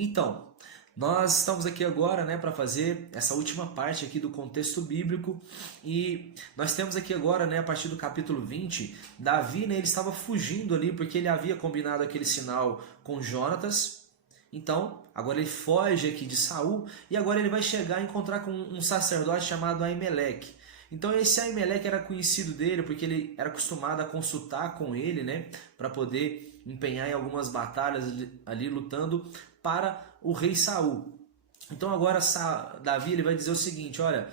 Então, nós estamos aqui agora, né, para fazer essa última parte aqui do contexto bíblico e nós temos aqui agora, né, a partir do capítulo 20, Davi, né, ele estava fugindo ali porque ele havia combinado aquele sinal com Jonatas. Então, agora ele foge aqui de Saul e agora ele vai chegar a encontrar com um sacerdote chamado Aimeleque. Então esse Aimeleque era conhecido dele porque ele era acostumado a consultar com ele, né, para poder empenhar em algumas batalhas ali lutando para o rei Saul. Então agora Davi ele vai dizer o seguinte: olha,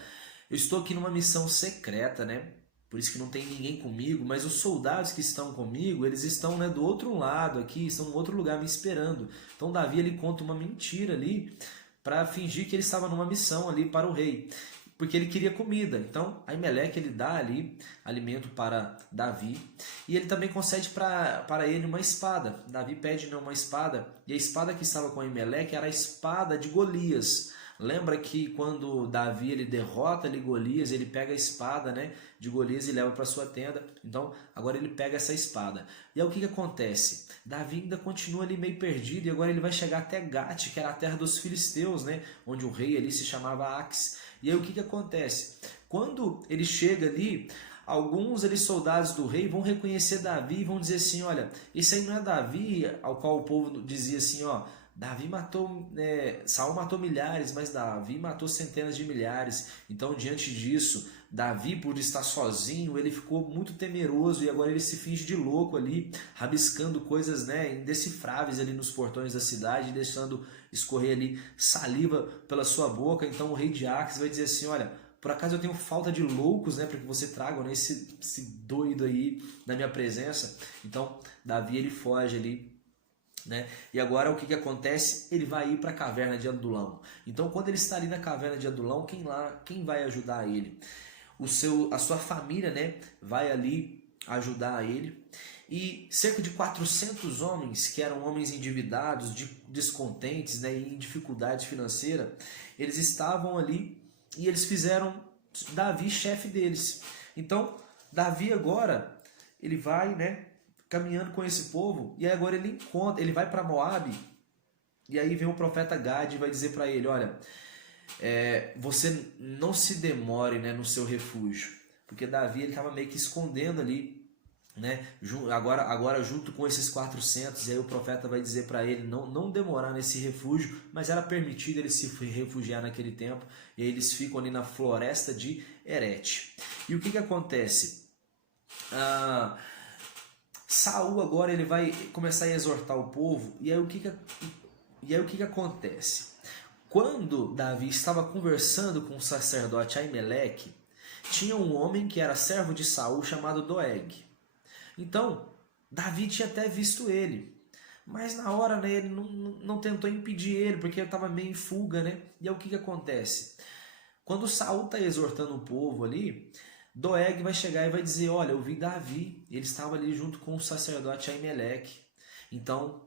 eu estou aqui numa missão secreta, né? Por isso que não tem ninguém comigo, mas os soldados que estão comigo, eles estão, né, do outro lado aqui, estão no outro lugar me esperando. Então Davi ele conta uma mentira ali para fingir que ele estava numa missão ali para o rei, porque ele queria comida. Então Aimeleque ele dá ali alimento para Davi e ele também concede para ele uma espada. Davi pede, né, uma espada, e a espada que estava com Aimeleque era a espada de Golias. Lembra que quando Davi ele derrota ali Golias, ele pega a espada, né, de Golias e leva para sua tenda. Então agora ele pega essa espada. E aí o que acontece? Davi ainda continua ali meio perdido e agora ele vai chegar até Gate, que era a terra dos filisteus, né, onde o rei ali se chamava Aques. E aí o que acontece? Quando ele chega ali, alguns ali soldados do rei vão reconhecer Davi e vão dizer assim: olha, esse aí não é Davi ao qual o povo dizia assim, ó, Davi matou, Saul matou milhares, mas Davi matou centenas de milhares. Então, diante disso, Davi, por estar sozinho, ele ficou muito temeroso e agora ele se finge de louco ali, rabiscando coisas, né, indecifráveis ali nos portões da cidade, deixando escorrer ali saliva pela sua boca. Então, o rei de Aques vai dizer assim: olha, por acaso eu tenho falta de loucos, né, para que você traga, né, esse doido aí na minha presença? Então, Davi ele foge ali, né? E agora o que acontece? Ele vai ir para a caverna de Adulão. Então, quando ele está ali na caverna de Adulão, quem vai ajudar ele? A sua família, né, vai ali ajudar ele. E cerca de 400 homens, que eram homens endividados, descontentes, né, em dificuldade financeira, eles estavam ali e eles fizeram Davi chefe deles. Então, Davi agora, ele vai, né, caminhando com esse povo, e aí agora ele vai para Moabe, e aí vem o profeta Gad e vai dizer para ele: olha, você não se demore, né, no seu refúgio, porque Davi ele estava meio que escondendo ali, né, agora junto com esses 400, e aí o profeta vai dizer para ele não demorar nesse refúgio, mas era permitido ele se refugiar naquele tempo, e aí eles ficam ali na floresta de Herete. E o que acontece? Saul agora ele vai começar a exortar o povo, e aí o que acontece? Quando Davi estava conversando com o sacerdote Aimeleque, tinha um homem que era servo de Saul chamado Doeg. Então, Davi tinha até visto ele, mas na hora, né, ele não tentou impedir ele, porque ele estava meio em fuga, né? E aí o que acontece? Quando Saul está exortando o povo ali, Doeg vai chegar e vai dizer: olha, eu vi Davi, ele estava ali junto com o sacerdote Aimeleque. Então,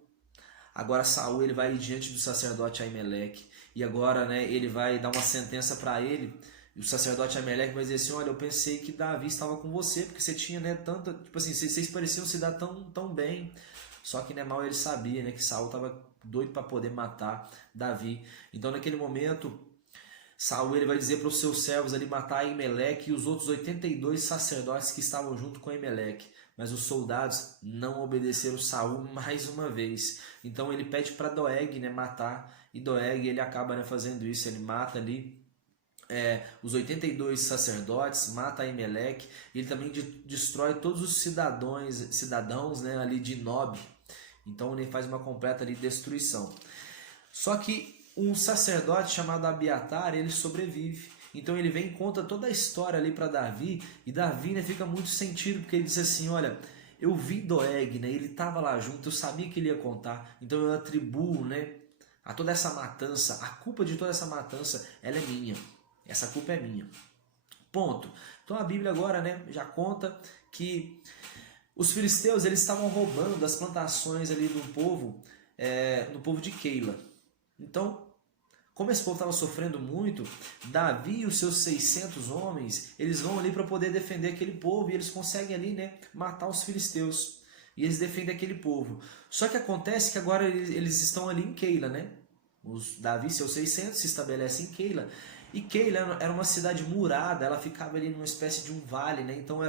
agora Saul ele vai diante do sacerdote Aimeleque, e agora, né, ele vai dar uma sentença para ele, e o sacerdote Aimeleque vai dizer assim: olha, eu pensei que Davi estava com você, porque você tinha, né, tanta, tipo assim, vocês pareciam se dar tão bem. Só que, né, mal ele sabia, né, que Saul estava doido para poder matar Davi. Então, naquele momento, Saul ele vai dizer para os seus servos ali matar Aimeleque e os outros 82 sacerdotes que estavam junto com Aimeleque. Mas os soldados não obedeceram Saul mais uma vez. Então ele pede para Doeg, né, matar, e Doeg ele acaba, né, fazendo isso. Ele mata ali os 82 sacerdotes, mata Aimeleque, e ele também destrói todos os cidadãos, né, ali de Nob. Então ele faz uma completa ali destruição. Só que um sacerdote chamado Abiatar, ele sobrevive. Então ele vem e conta toda a história ali para Davi, e Davi, né, fica muito sentido, porque ele diz assim: olha, eu vi Doeg, né, ele estava lá junto, eu sabia que ele ia contar, então eu atribuo, né, a toda essa matança, a culpa de toda essa matança, ela é minha, essa culpa é minha. Ponto. Então a Bíblia agora, né, já conta que os filisteus eles estavam roubando das plantações ali do povo de Keila. Então, como esse povo estava sofrendo muito, Davi e os seus 600 homens, eles vão ali para poder defender aquele povo, e eles conseguem ali, né, matar os filisteus. E eles defendem aquele povo. Só que acontece que agora eles estão ali em Keila, né? Davi e seus 600 se estabelecem em Keila. E Keila era uma cidade murada, ela ficava ali numa espécie de um vale, né? Então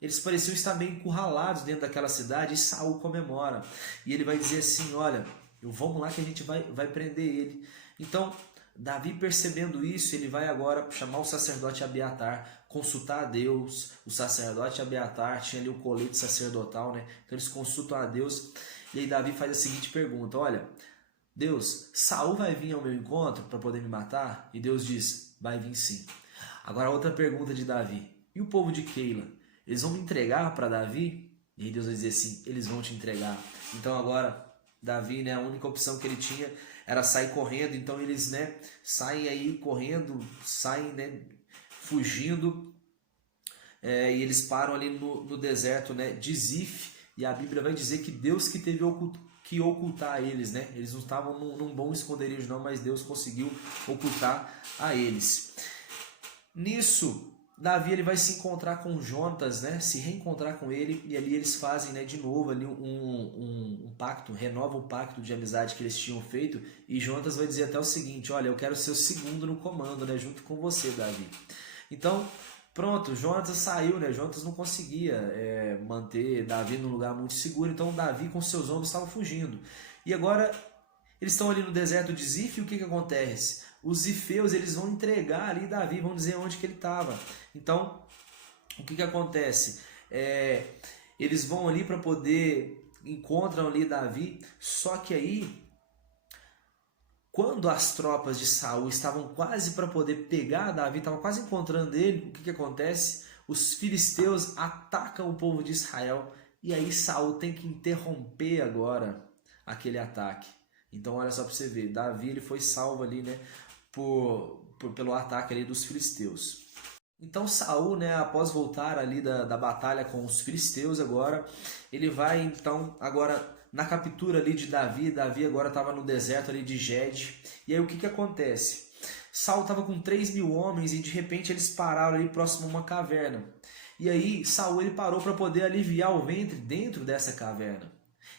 eles pareciam estar meio encurralados dentro daquela cidade, e Saul comemora. E ele vai dizer assim, olha, vamos lá que a gente vai prender ele. Então, Davi, percebendo isso, ele vai agora chamar o sacerdote Abiatar, consultar a Deus. O sacerdote Abiatar tinha ali o colete sacerdotal, né? Então eles consultam a Deus. E aí Davi faz a seguinte pergunta, olha, Deus, Saul vai vir ao meu encontro para poder me matar? E Deus diz, vai vir sim. Agora outra pergunta de Davi, e o povo de Keila? Eles vão me entregar para Davi? E aí Deus vai dizer assim, eles vão te entregar. Então agora Davi, né, a única opção que ele tinha era sair correndo. Então eles, né, saem aí correndo, saem, né, fugindo, e eles param ali no deserto, né, de Zif. E a Bíblia vai dizer que Deus que teve que ocultar eles, né? Eles não estavam num bom esconderijo não, mas Deus conseguiu ocultar a eles. Nisso, Davi ele vai se encontrar com Jonatas, né? Se reencontrar com ele, e ali eles fazem, né, de novo ali um pacto, renovam o pacto de amizade que eles tinham feito, e Jonatas vai dizer até o seguinte, olha, eu quero ser o segundo no comando, né, junto com você, Davi. Então, pronto, Jonatas saiu, né? Jonatas não conseguia manter Davi num lugar muito seguro, então Davi com seus homens estavam fugindo. E agora eles estão ali no deserto de Zif, e o que acontece? Os zifeus eles vão entregar ali Davi, vão dizer onde que ele estava. Então, o que acontece? Eles vão ali para poder, encontram ali Davi, só que aí, quando as tropas de Saul estavam quase para poder pegar Davi, estavam quase encontrando ele, o que acontece? Os filisteus atacam o povo de Israel, e aí Saul tem que interromper agora aquele ataque. Então olha só para você ver, Davi ele foi salvo ali, né, pelo ataque ali dos filisteus. Então Saul, né, após voltar ali da batalha com os filisteus agora, ele vai então agora na captura ali de Davi. Davi agora estava no deserto ali de Gede. E aí o que acontece? Saul estava com 3.000 homens e de repente eles pararam ali próximo a uma caverna. E aí Saul ele parou para poder aliviar o ventre dentro dessa caverna.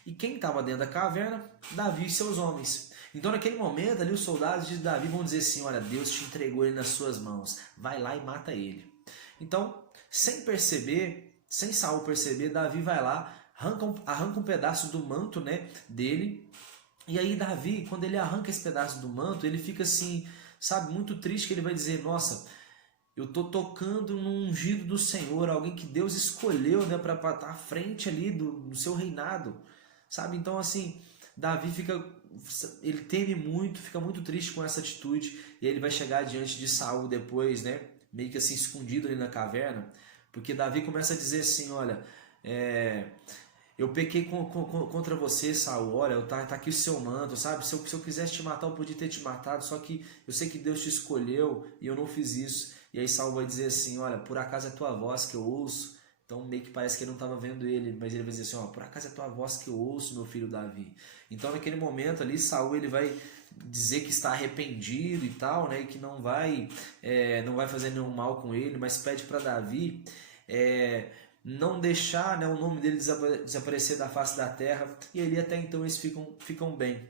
E quem estava dentro da caverna? Davi e seus homens. Então naquele momento ali os soldados de Davi vão dizer assim, olha, Deus te entregou ele nas suas mãos, vai lá e mata ele. Então, sem Saul perceber, Davi vai lá, arranca um pedaço do manto, né, dele. E aí Davi, quando ele arranca esse pedaço do manto, ele fica assim, sabe, muito triste, que ele vai dizer, nossa, eu estou tocando no ungido do Senhor, alguém que Deus escolheu, né, para estar à frente ali do seu reinado, sabe? Então assim, Davi ele teme muito, fica muito triste com essa atitude, e ele vai chegar diante de Saul depois, né, meio que assim escondido ali na caverna, porque Davi começa a dizer assim, olha, eu pequei contra você, Saul, olha, tá aqui o seu manto, sabe? Se eu quisesse te matar, eu podia ter te matado, só que eu sei que Deus te escolheu e eu não fiz isso. E aí Saul vai dizer assim, olha, por acaso é tua voz que eu ouço? Então meio que parece que ele não estava vendo ele, mas ele vai dizer assim, ó, por acaso é tua voz que eu ouço, meu filho Davi? Então naquele momento ali, Saul ele vai dizer que está arrependido e tal, né? E que não vai fazer nenhum mal com ele, mas pede para Davi não deixar, né, o nome dele desaparecer da face da terra, e ali até então eles ficam bem.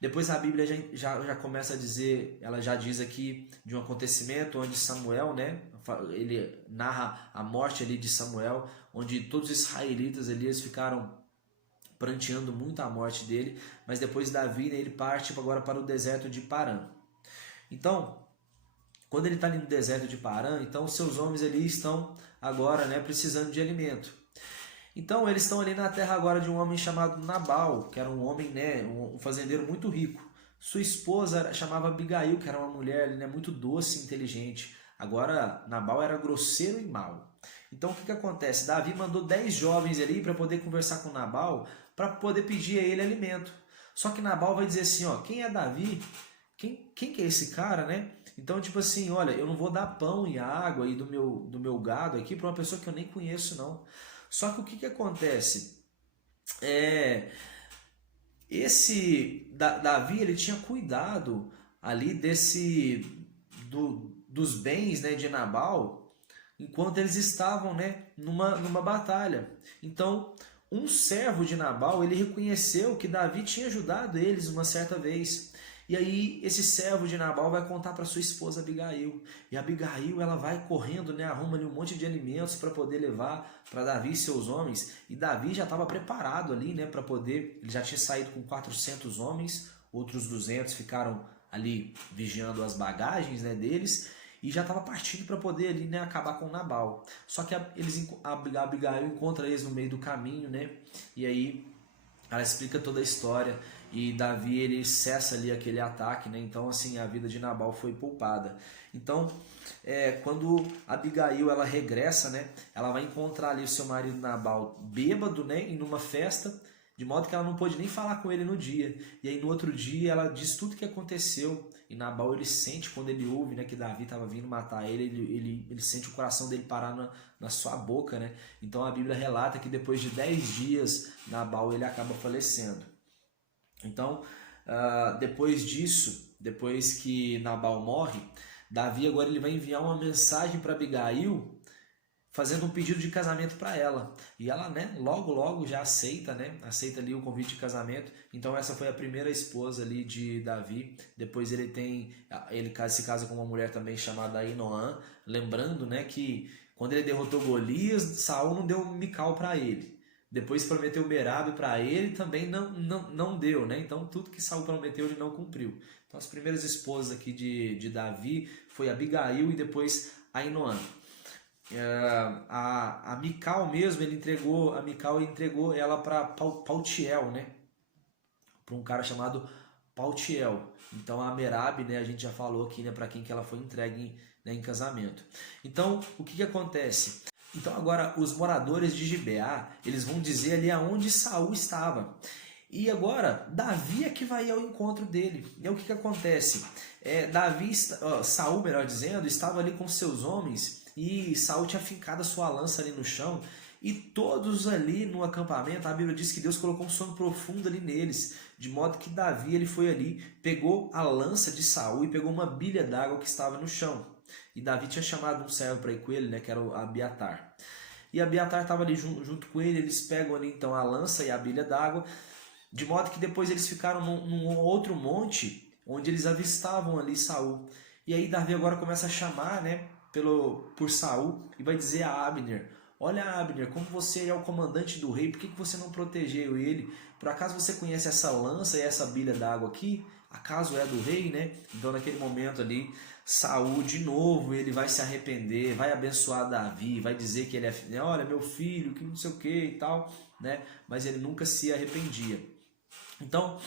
Depois a Bíblia já começa a dizer, ela já diz aqui de um acontecimento onde Samuel, né, ele narra a morte ali de Samuel, onde todos os israelitas ali eles ficaram pranteando muito a morte dele, mas depois Davi, né, ele parte agora para o deserto de Parã. Então, quando ele está ali no deserto de Parã, então seus homens ali estão agora, né, precisando de alimento. Então eles estão ali na terra agora de um homem chamado Nabal, que era um homem, né, um fazendeiro muito rico. Sua esposa chamava Abigail, que era uma mulher, né, muito doce e inteligente. Agora Nabal era grosseiro e mau. Então o que acontece? Davi mandou 10 jovens ali para poder conversar com Nabal, para poder pedir a ele alimento. Só que Nabal vai dizer assim, ó, quem é Davi? Quem que é esse cara, né? Então, tipo assim, olha, eu não vou dar pão e água aí do meu gado aqui para uma pessoa que eu nem conheço, não. Só que o que acontece? Davi, ele tinha cuidado ali dos bens, né, de Nabal, enquanto eles estavam, né, numa batalha. Então, um servo de Nabal, ele reconheceu que Davi tinha ajudado eles uma certa vez. E aí esse servo de Nabal vai contar para sua esposa Abigail. E Abigail, ela vai correndo, né, arruma ali um monte de alimentos para poder levar para Davi e seus homens. E Davi já estava preparado ali, né, para poder, ele já tinha saído com 400 homens, outros 200 ficaram ali vigiando as bagagens, né, deles. E já estava partindo para poder ali, né, acabar com Nabal. Só que a Abigail encontra eles no meio do caminho, né? E aí ela explica toda a história e Davi ele cessa ali aquele ataque, né? Então assim a vida de Nabal foi poupada. Então quando Abigail ela regressa, né? Ela vai encontrar ali o seu marido Nabal bêbado, né? Em uma festa. De modo que ela não pôde nem falar com ele no dia. E aí no outro dia ela diz tudo o que aconteceu. E Nabal ele sente, quando ele ouve, né, que Davi estava vindo matar ele sente o coração dele parar na sua boca, né? Então a Bíblia relata que depois de 10 dias Nabal ele acaba falecendo. Então depois disso, depois que Nabal morre, Davi agora ele vai enviar uma mensagem para Abigail fazendo um pedido de casamento para ela. E ela, né, logo já aceita, né? Aceita ali o convite de casamento. Então essa foi a primeira esposa ali de Davi. Depois ele se casa com uma mulher também chamada Ainoã, lembrando, né, que quando ele derrotou Golias, Saul não deu Mical para ele. Depois prometeu Merabe para ele, também não deu, né? Então tudo que Saul prometeu ele não cumpriu. Então as primeiras esposas aqui de Davi foi Abigail e depois Ainoã. A Mical mesmo, ele entregou ela para Paltiel, né? Para um cara chamado Paltiel. Então a Merabe, né, a gente já falou aqui, né, para quem que ela foi entregue, né, em casamento. Então o que acontece? Então agora os moradores de Gibeá, eles vão dizer ali aonde Saul estava. E agora Davi é que vai ao encontro dele. E aí, o que acontece? Saul, melhor dizendo, estava ali com seus homens. E Saul tinha fincado a sua lança ali no chão, e todos ali no acampamento, a Bíblia diz que Deus colocou um sono profundo ali neles, de modo que Davi ele foi ali, pegou a lança de Saul e pegou uma bilha d'água que estava no chão. E Davi tinha chamado um servo para ir com ele, né, que era o Abiatar. E Abiatar estava ali junto com ele, eles pegam ali então a lança e a bilha d'água, de modo que depois eles ficaram num outro monte, onde eles avistavam ali Saul. E aí Davi agora começa a chamar, né, por Saul, e vai dizer a Abner: olha, Abner, como você é o comandante do rei, por que você não protegeu ele? Por acaso você conhece essa lança e essa bilha d'água aqui? Acaso é do rei, né? Então naquele momento ali, Saul de novo, ele vai se arrepender, vai abençoar Davi, vai dizer que ele é, olha, meu filho, que não sei o que e tal, né? Mas ele nunca se arrependia. Então,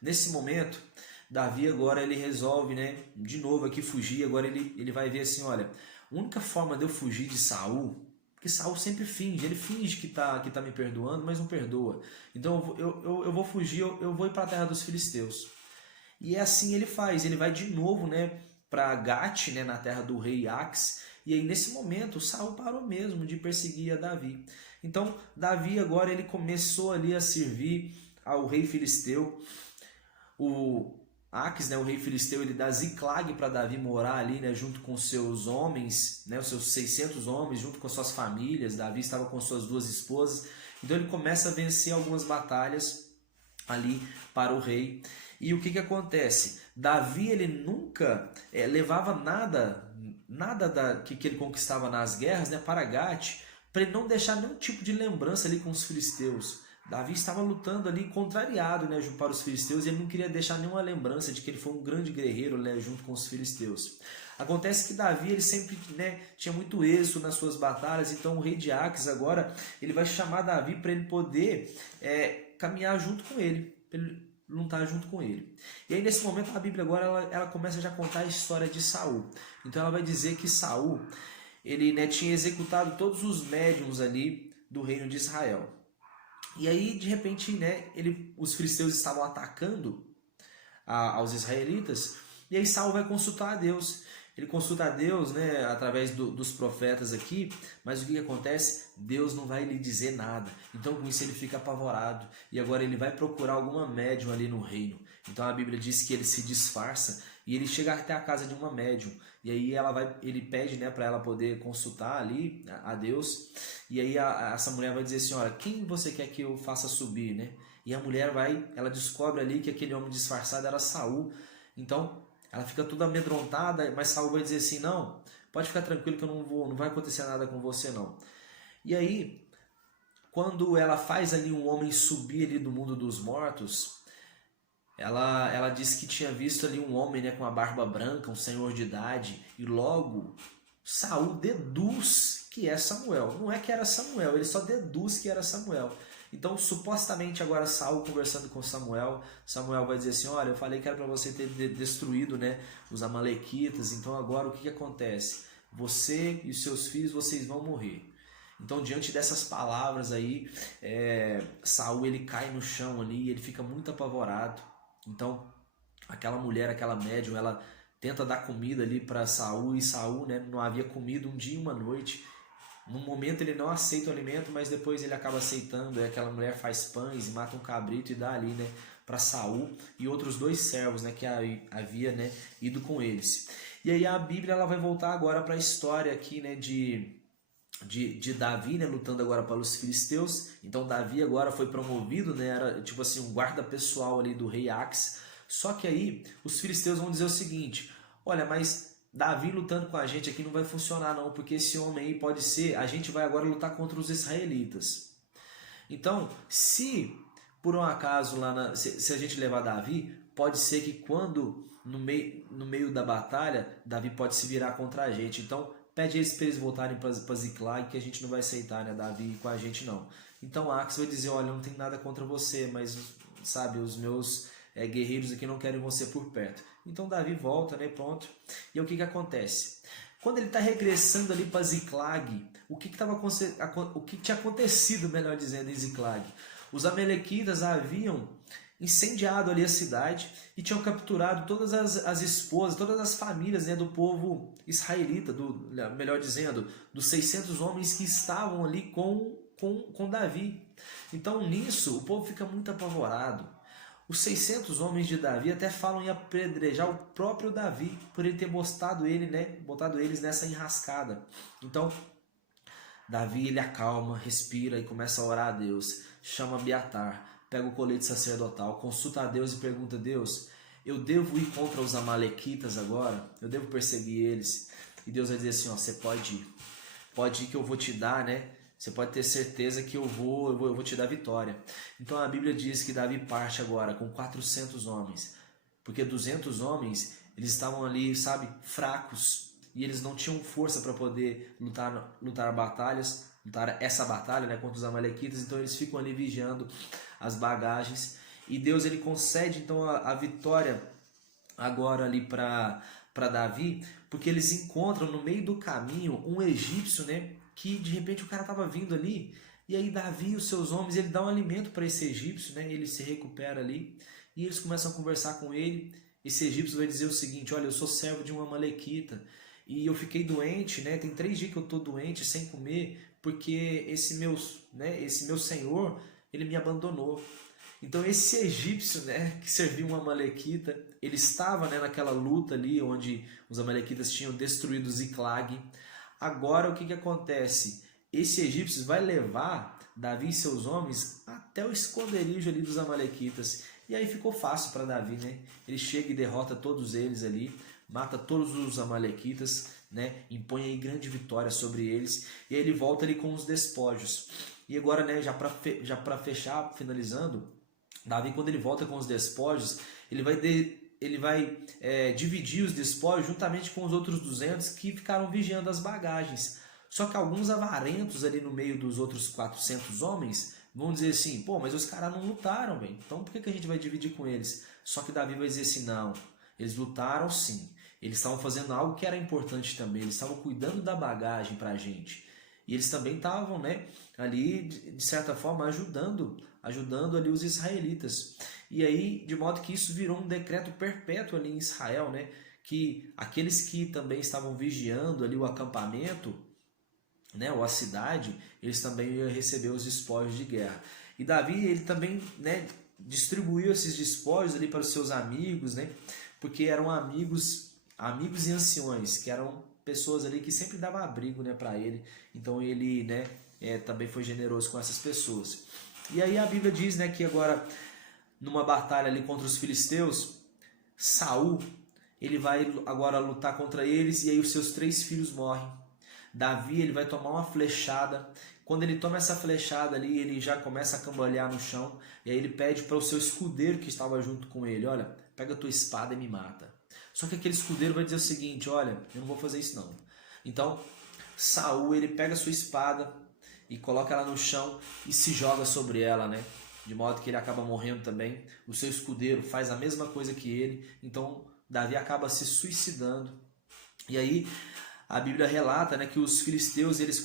nesse momento, Davi agora ele resolve, né, de novo aqui fugir. Agora ele vai ver assim, olha, a única forma de eu fugir de Saul, porque Saul sempre finge, ele finge que tá me perdoando, mas não perdoa. Então eu vou fugir, eu vou ir para a terra dos filisteus. E é assim ele faz, ele vai de novo, né, para Gate, né, na terra do rei Ax. E aí nesse momento Saul parou mesmo de perseguir a Davi. Então Davi agora ele começou ali a servir ao rei filisteu. O Aques, né, o rei filisteu, ele dá Ziclag para Davi morar ali, né, junto com seus homens, né, os seus 600 homens, junto com suas famílias. Davi estava com suas 2 esposas. Então ele começa a vencer algumas batalhas ali para o rei. E o que acontece? Davi ele nunca levava nada que ele conquistava nas guerras, né, para Gate, para ele não deixar nenhum tipo de lembrança ali com os filisteus. Davi estava lutando ali contrariado, né, para os filisteus, e ele não queria deixar nenhuma lembrança de que ele foi um grande guerreiro, né, junto com os filisteus. Acontece que Davi ele sempre, né, tinha muito êxito nas suas batalhas. Então o rei de Aques agora ele vai chamar Davi para ele poder caminhar junto com ele, para ele lutar junto com ele. E aí nesse momento a Bíblia agora ela começa já a contar a história de Saul. Então ela vai dizer que Saul ele, né, tinha executado todos os médiuns ali do reino de Israel. E aí, de repente, né, os filisteus estavam atacando aos israelitas, e aí Saul vai consultar a Deus. Ele consulta a Deus, né, através dos profetas aqui, mas o que acontece? Deus não vai lhe dizer nada. Então, com isso, ele fica apavorado, e agora ele vai procurar alguma médium ali no reino. Então a Bíblia diz que ele se disfarça e ele chega até a casa de uma médium. E aí ele pede, né, para ela poder consultar ali a Deus. E aí essa mulher vai dizer assim, olha, quem você quer que eu faça subir, né? E a mulher ela descobre ali que aquele homem disfarçado era Saul. Então ela fica toda amedrontada, mas Saul vai dizer assim, não, pode ficar tranquilo que eu não vai acontecer nada com você não. E aí, quando ela faz ali um homem subir ali do mundo dos mortos, ela disse que tinha visto ali um homem, né, com a barba branca, um senhor de idade, e logo Saul deduz que é Samuel. Não é que era Samuel, ele só deduz que era Samuel. Então, supostamente agora Saul conversando com Samuel, Samuel vai dizer assim, olha, eu falei que era para você ter destruído, né, os amalequitas, então agora o que acontece? Você e os seus filhos, vocês vão morrer. Então, diante dessas palavras aí, Saul ele cai no chão ali e ele fica muito apavorado. Então, aquela mulher, aquela médium, ela tenta dar comida ali para Saul e Saul, né, não havia comido um dia e uma noite. No momento ele não aceita o alimento, mas depois ele acaba aceitando. Aquela mulher faz pães e mata um cabrito e dá ali, né, para Saul e outros 2 servos, né, que havia, né, ido com eles. E aí a Bíblia ela vai voltar agora para a história aqui, né, de Davi, né, lutando agora pelos filisteus. Então Davi agora foi promovido, né, era tipo assim um guarda pessoal ali do rei Ax. Só que aí os filisteus vão dizer o seguinte, olha, mas Davi lutando com a gente aqui não vai funcionar não, porque esse homem aí pode ser, a gente vai agora lutar contra os israelitas. Então, se por um acaso se a gente levar Davi, pode ser que quando no meio da batalha, Davi pode se virar contra a gente. Então, pede eles para eles voltarem para Ziklag, que a gente não vai aceitar, né, Davi com a gente não. Então Ax vai dizer, olha, não tem nada contra você, mas sabe, os meus guerreiros aqui não querem você por perto. Então Davi volta, né, pronto. E aí, o que acontece? Quando ele está regressando ali para Ziklag, o que tinha acontecido, melhor dizendo, em Ziklag? Os amalequitas haviam incendiado ali a cidade e tinham capturado todas as esposas, todas as famílias, né, do povo israelita, melhor dizendo, dos 600 homens que estavam ali com Davi. Então nisso o povo fica muito apavorado. Os 600 homens de Davi até falam em apedrejar o próprio Davi por ele ter botado eles nessa enrascada. Então Davi ele acalma, respira e começa a orar a Deus, chama Abiatar, pega o colete sacerdotal, consulta a Deus e pergunta, Deus, eu devo ir contra os amalequitas agora? Eu devo perseguir eles? E Deus vai dizer assim, ó, você pode ir que eu vou te dar, né? Você pode ter certeza que eu vou te dar vitória. Então a Bíblia diz que Davi parte agora com 400 homens, porque 200 homens, eles estavam ali, sabe, fracos, e eles não tinham força para poder lutar batalhas, lutar essa batalha, né, contra os amalequitas, então eles ficam ali vigiando as bagagens, e Deus ele concede então a vitória agora ali para Davi, porque eles encontram no meio do caminho um egípcio, né, que de repente o cara estava vindo ali, e aí Davi e os seus homens, ele dá um alimento para esse egípcio, né, ele se recupera ali, e eles começam a conversar com ele. Esse egípcio vai dizer o seguinte, olha, eu sou servo de uma amalequita, e eu fiquei doente, né, tem 3 dias que eu estou doente, sem comer, porque esse meu senhor, ele me abandonou. Então esse egípcio, né, que servia uma amalequita, ele estava, né, naquela luta ali onde os amalequitas tinham destruído Ziklag. Agora o que acontece? Esse egípcio vai levar Davi e seus homens até o esconderijo ali dos amalequitas. E aí ficou fácil para Davi, né? Ele chega e derrota todos eles ali, mata todos os amalequitas, né? Impõe aí grande vitória sobre eles. E aí ele volta ali com os despojos. E agora, né, já para fechar, finalizando, Davi, quando ele volta com os despojos, ele vai dividir os despojos juntamente com os outros 200 que ficaram vigiando as bagagens. Só que alguns avarentos ali no meio dos outros 400 homens vão dizer assim, pô, mas os caras não lutaram, bem. Então por que a gente vai dividir com eles? Só que Davi vai dizer assim, não, eles lutaram sim. Eles estavam fazendo algo que era importante também, eles estavam cuidando da bagagem para a gente. E eles também estavam, né, ali, de certa forma, ajudando ali os israelitas. E aí, de modo que isso virou um decreto perpétuo ali em Israel, né, que aqueles que também estavam vigiando ali o acampamento, né, ou a cidade, eles também iam receber os despojos de guerra. E Davi, ele também, né, distribuiu esses despojos ali para os seus amigos, né? Porque eram amigos e anciões, que eram pessoas ali que sempre davam abrigo, né, para ele. Então ele, né, também foi generoso com essas pessoas. E aí a Bíblia diz, né, que agora numa batalha ali contra os filisteus, Saul, ele vai agora lutar contra eles e aí os seus 3 filhos morrem. Davi, ele vai tomar uma flechada. Quando ele toma essa flechada ali, ele já começa a cambalear no chão. E aí ele pede para o seu escudeiro que estava junto com ele, olha, pega a tua espada e me mata. Só que aquele escudeiro vai dizer o seguinte, olha, eu não vou fazer isso não. Então, Saul, ele pega a sua espada e coloca ela no chão e se joga sobre ela, né? De modo que ele acaba morrendo também. O seu escudeiro faz a mesma coisa que ele. Então, Davi acaba se suicidando. E aí a Bíblia relata, né, que os filisteus eles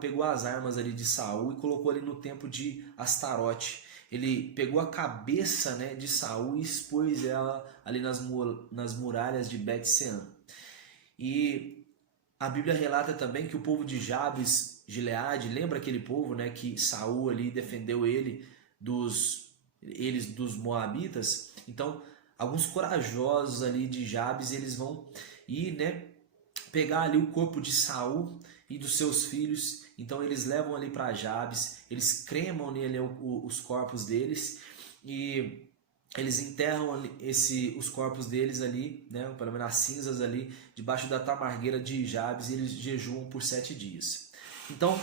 pegou as armas ali de Saul e colocou ali no templo de Astarote. Ele pegou a cabeça, né, de Saul e expôs ela ali nas muralhas de Bet-Sean. E a Bíblia relata também que o povo de Jabes, Gileade, lembra aquele povo, né, que Saul ali defendeu dos moabitas? Então, alguns corajosos ali de Jabes, eles vão ir, né, pegar ali o corpo de Saul e dos seus filhos. Então eles levam ali para Jabes, eles cremam nele os corpos deles e eles enterram os corpos deles ali, né, pelo menos as cinzas ali, debaixo da tamargueira de Jabes, e eles jejuam por 7 dias. Então,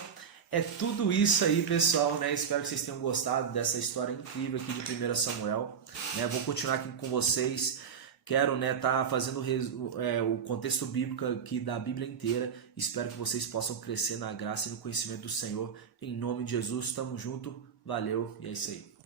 é tudo isso aí, pessoal, né? Espero que vocês tenham gostado dessa história incrível aqui de 1 Samuel. Né? Vou continuar aqui com vocês. Quero, né, tá fazendo o contexto bíblico aqui da Bíblia inteira. Espero que vocês possam crescer na graça e no conhecimento do Senhor. Em nome de Jesus, tamo junto. Valeu, e é isso aí.